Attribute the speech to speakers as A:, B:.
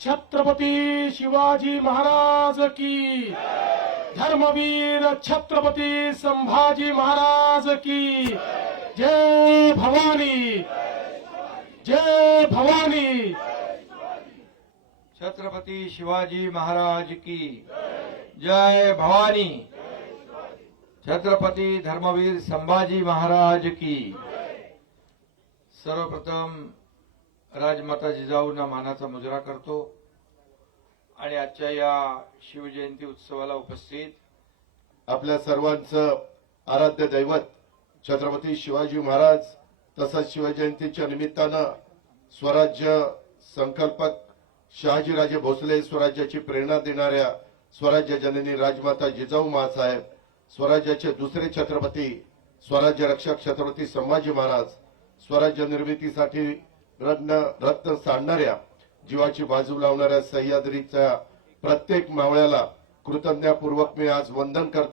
A: छत्रपती शिवाजी महाराज की धर्मवीर छत्रपती संभाजी महाराज की जय। भवानी। जय भवानी।
B: छत्रपती शिवाजी महाराज की जय। भवानी। छत्रपती धर्मवीर संभाजी महाराज की सर्वप्रथम राजमाता जिजाऊंना मानाचा मुजरा करतो. आणि आजच्या या शिवजयंती उत्सवाला उपस्थित
C: आपल्या सर्वांचं आराध्य दैवत छत्रपती शिवाजी महाराज तसंच शिवजयंतीच्या निमित्तानं स्वराज्य संकल्पक शहाजीराजे भोसले स्वराज्याची प्रेरणा देणाऱ्या स्वराज्य जननी राजमाता जिजाऊ मासाहेब स्वराज्याचे दुसरे छत्रपती स्वराज्य रक्षक छत्रपती संभाजी महाराज स्वराज्य निर्मितीसाठी रत्न रत्न सांडणाऱ्या जीवाची बाजू लावणाऱ्या सह्याद्रीच्या प्रत्येक मावळ्याला कृतज्ञपूर्वक मी आज वंदन करतो.